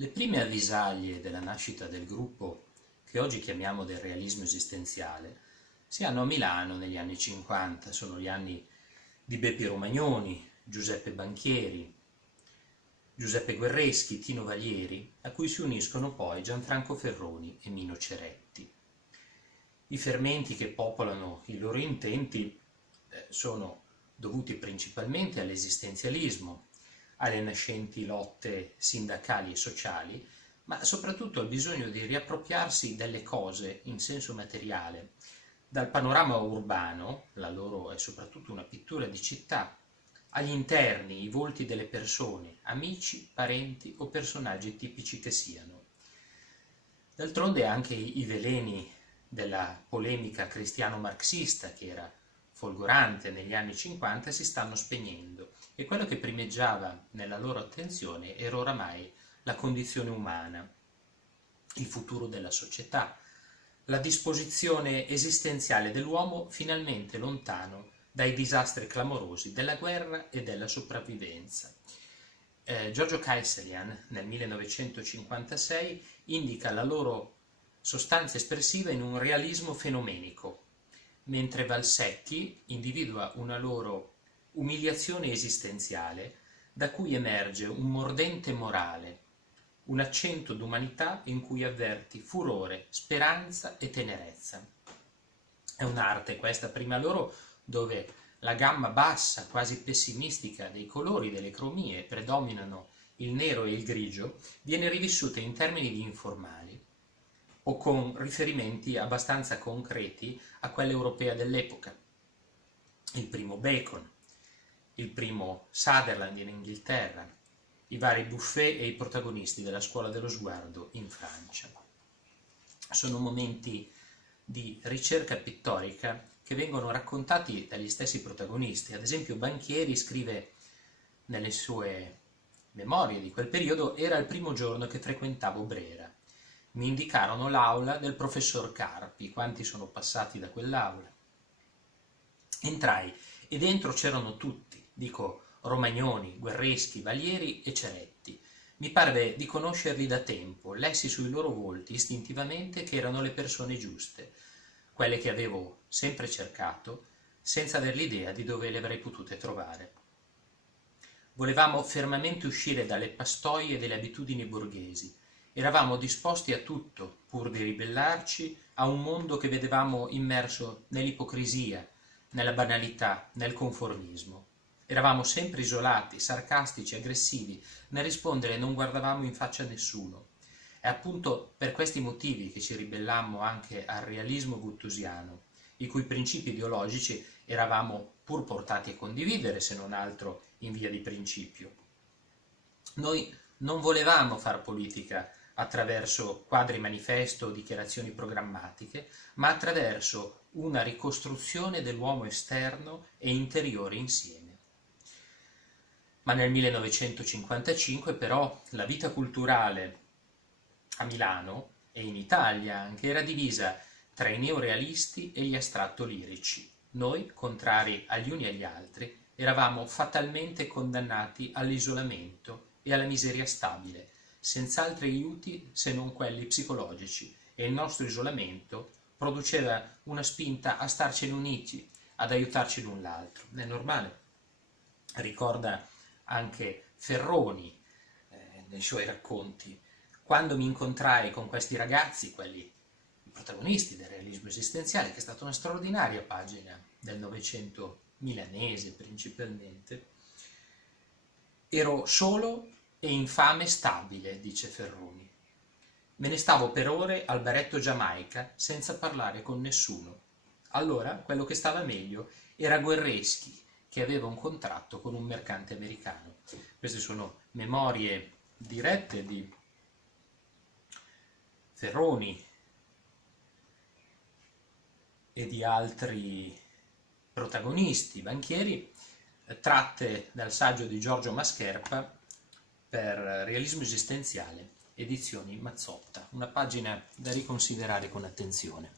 Le prime avvisaglie della nascita del gruppo che oggi chiamiamo del realismo esistenziale si hanno a Milano negli anni 50, sono gli anni di Bepi Romagnoni, Giuseppe Banchieri, Giuseppe Guerreschi, Tino Valieri, a cui si uniscono poi Gianfranco Ferroni e Mino Ceretti. I fermenti che popolano i loro intenti sono dovuti principalmente all'esistenzialismo, alle nascenti lotte sindacali e sociali, ma soprattutto al bisogno di riappropriarsi delle cose in senso materiale, dal panorama urbano, la loro è soprattutto una pittura di città, agli interni, i volti delle persone, amici, parenti o personaggi tipici che siano. D'altronde anche i veleni della polemica cristiano-marxista, che era folgorante negli anni 50, si stanno spegnendo e quello che primeggiava nella loro attenzione era oramai la condizione umana, il futuro della società, la disposizione esistenziale dell'uomo finalmente lontano dai disastri clamorosi della guerra e della sopravvivenza. Giorgio Kayserian nel 1956 indica la loro sostanza espressiva in un realismo fenomenico, mentre Valsecchi individua una loro umiliazione esistenziale da cui emerge un mordente morale, un accento d'umanità in cui avverti furore, speranza e tenerezza. È un'arte questa, prima loro, dove la gamma bassa, quasi pessimistica dei colori, delle cromie, predominano il nero e il grigio, viene rivissuta in termini di informali o con riferimenti abbastanza concreti a quella europea dell'epoca. Il primo Bacon, il primo Sutherland in Inghilterra, i vari Buffet e i protagonisti della Scuola dello Sguardo in Francia. Sono momenti di ricerca pittorica che vengono raccontati dagli stessi protagonisti. Ad esempio Banchieri scrive nelle sue memorie di quel periodo: «Era il primo giorno che frequentavo Brera. Mi indicarono l'aula del professor Carpi. Quanti sono passati da quell'aula? Entrai e dentro c'erano tutti, dico Romagnoni, Guerreschi, Valieri e Ceretti. Mi parve di conoscerli da tempo, lessi sui loro volti istintivamente che erano le persone giuste, quelle che avevo sempre cercato, senza aver l'idea di dove le avrei potute trovare. Volevamo fermamente uscire dalle pastoie e delle abitudini borghesi. Eravamo disposti a tutto, pur di ribellarci a un mondo che vedevamo immerso nell'ipocrisia, nella banalità, nel conformismo. Eravamo sempre isolati, sarcastici, aggressivi, nel rispondere non guardavamo in faccia a nessuno. È appunto per questi motivi che ci ribellammo anche al realismo guttusiano, i cui principi ideologici eravamo pur portati a condividere, se non altro in via di principio. Noi non volevamo far politica attraverso quadri manifesto o dichiarazioni programmatiche, ma attraverso una ricostruzione dell'uomo esterno e interiore insieme. Ma nel 1955 però la vita culturale a Milano e in Italia anche era divisa tra i neorealisti e gli astratto-lirici. Noi, contrari agli uni e agli altri, eravamo fatalmente condannati all'isolamento e alla miseria stabile, senza altri aiuti se non quelli psicologici, e il nostro isolamento produceva una spinta a starcene uniti, ad aiutarci l'un l'altro. È normale. Ricorda anche Ferroni nei suoi racconti. Quando mi incontrai con questi ragazzi, quelli i protagonisti del realismo esistenziale, che è stata una straordinaria pagina del Novecento milanese principalmente, ero solo e infame stabile, dice Ferroni. Me ne stavo per ore al baretto Giamaica senza parlare con nessuno. Allora quello che stava meglio era Guerreschi, che aveva un contratto con un mercante americano. Queste sono memorie dirette di Ferroni e di altri protagonisti, Banchieri, tratte dal saggio di Giorgio Mascherpa per Realismo esistenziale, edizioni Mazzotta, una pagina da riconsiderare con attenzione.